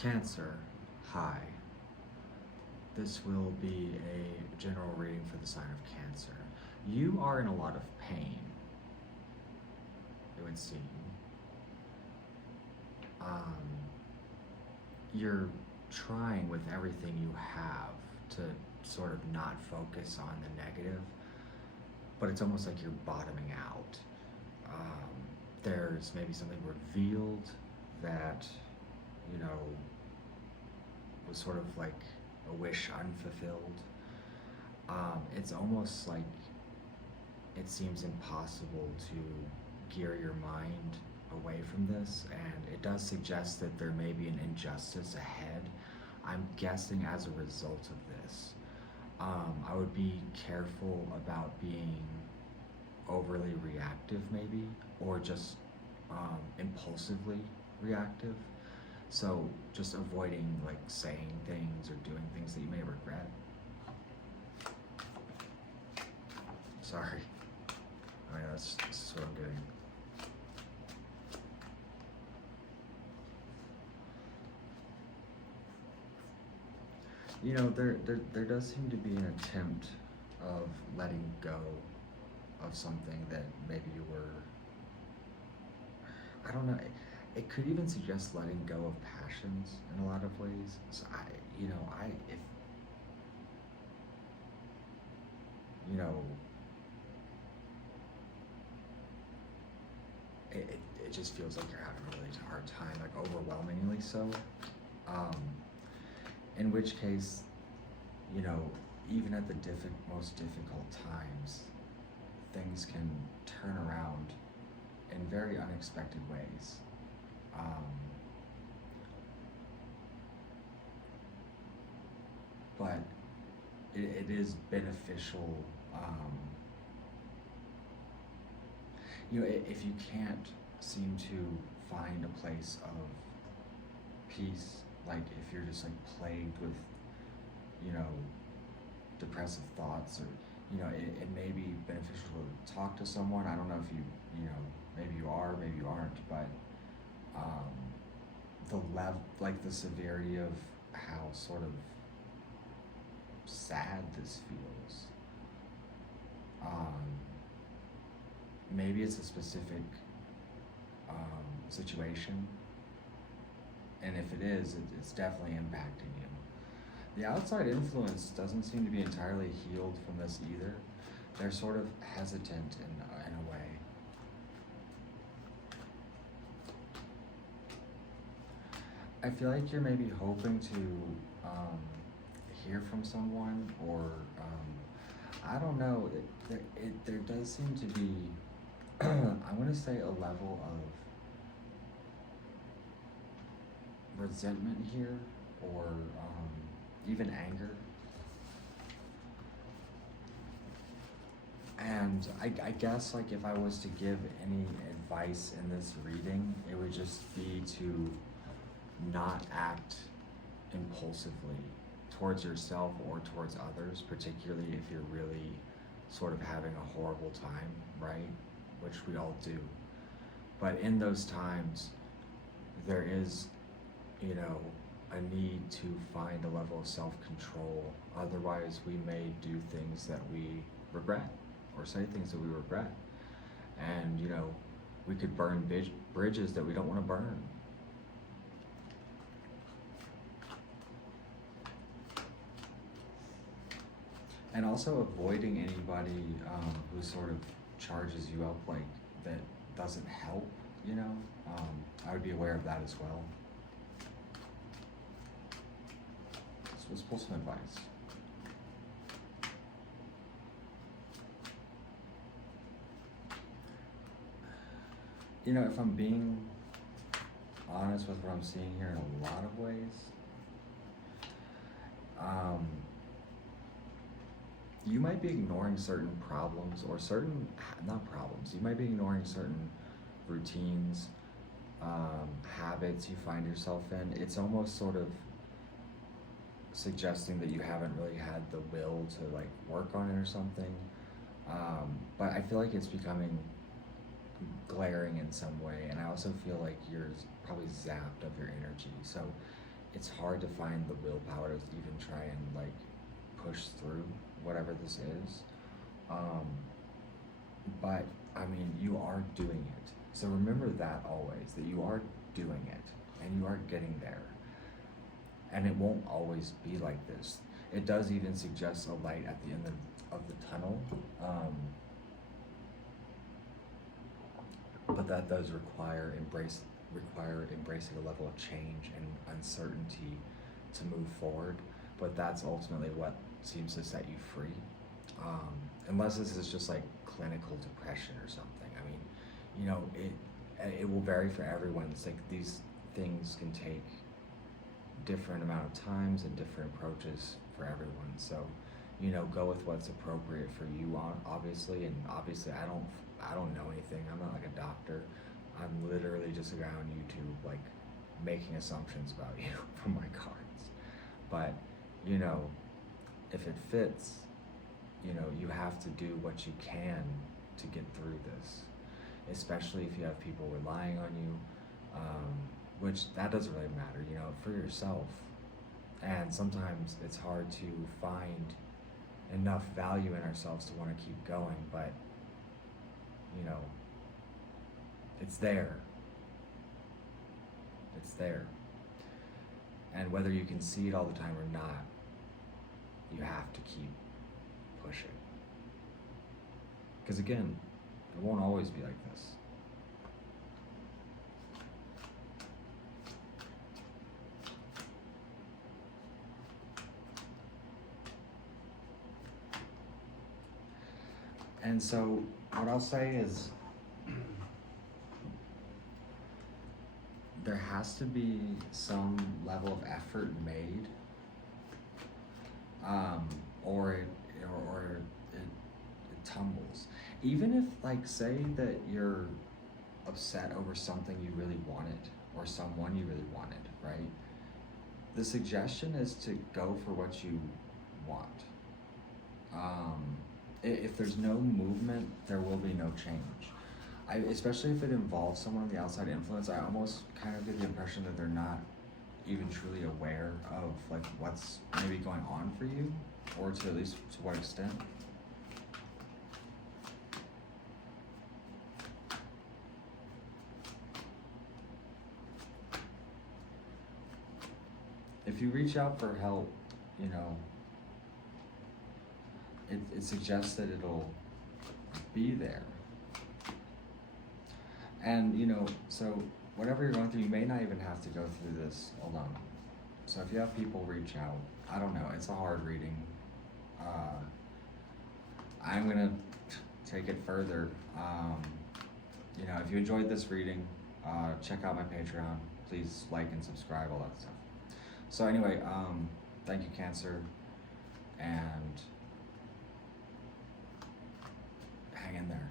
Cancer, hi. This will be a general reading for the sign of Cancer. You are in a lot of pain, it would seem. Um, you're trying with everything you have to sort of not focus on the negative, but it's almost like you're bottoming out. Um, there's maybe something revealed that, you know, was sort of like a wish unfulfilled. It's almost like it seems impossible to gear your mind away from this, and it does suggest that there may be an injustice ahead. I'm guessing as a result of this. I would be careful about being overly reactive, maybe, or just impulsively reactive. So just avoiding like saying things or doing things that you may regret. Sorry. I mean, that's what I'm doing. You know, there does seem to be an attempt of letting go of something that maybe you were, I don't know, it could even suggest letting go of passions in a lot of ways. So if, you know, it just feels like you're having a really hard time, like overwhelmingly so. Um, in which case, you know, even at the most difficult times, things can turn around in very unexpected ways. Um, but it is beneficial. If you can't seem to find a place of peace, like if you're just like plagued with, you know, depressive thoughts, or it may be beneficial to talk to someone. I don't know if maybe you are, maybe you aren't, but like the severity of how sort of sad this feels. Maybe it's a specific situation, and if it is, it's definitely impacting you. The outside influence doesn't seem to be entirely healed from this either. They're sort of hesitant in a way. I feel like you're maybe hoping to hear from someone, or I don't know. There does seem to be, I want to say, a level of resentment here, or even anger. And I guess, like, if I was to give any advice in this reading, it would just be to not act impulsively towards yourself or towards others, particularly if you're really sort of having a horrible time, right? Which we all do. But in those times, there is, a need to find a level of self-control. Otherwise, we may do things that we regret, or say things that we regret. And, we could burn bridges that we don't want to burn. And also avoiding anybody who sort of charges you up like that doesn't help, I would be aware of that as well. So let's pull some advice. If I'm being honest with what I'm seeing here in a lot of ways, you might be ignoring certain problems, or not problems, you might be ignoring certain routines, habits you find yourself in. It's almost sort of suggesting that you haven't really had the will to like work on it or something. But I feel like it's becoming glaring in some way, and I also feel like you're probably zapped of your energy. So it's hard to find the willpower to even try and like push through whatever this is. Um, but I mean, you are doing it. So remember that always, that you are doing it and you are getting there. And it won't always be like this. It does even suggest a light at the end of the tunnel. But that does require embracing a level of change and uncertainty to move forward. But that's ultimately what seems to set you free. Unless this is just like clinical depression or something. I mean, you know, it will vary for everyone. It's like these things can take different amount of times and different approaches for everyone. So, you know, go with what's appropriate for you, obviously. And obviously, I don't know anything. I'm not like a doctor. I'm literally just a guy on YouTube, like making assumptions about you from my cards. But, you know, if it fits, you know, you have to do what you can to get through this, especially if you have people relying on you, which that doesn't really matter, you know, for yourself. And sometimes it's hard to find enough value in ourselves to want to keep going, but, you know, it's there. It's there. And whether you can see it all the time or not, you have to keep pushing. Because again, it won't always be like this. And so what I'll say is there has to be some level of effort made, or it tumbles. Even if, like, say that you're upset over something you really wanted or someone you really wanted, right? The suggestion is to go for what you want. If there's no movement, there will be no change. Especially if it involves someone on the outside influence, I almost kind of get the impression that they're not even truly aware of like what's maybe going on for you, or to at least to what extent. If you reach out for help, you know, it suggests that it'll be there. And, you know, so whatever you're going through, you may not even have to go through this alone. So if you have people reach out, I don't know, it's a hard reading. I'm gonna take it further. You know, if you enjoyed this reading, check out my Patreon. Please like and subscribe, all that stuff. So anyway, thank you, Cancer, and hang in there.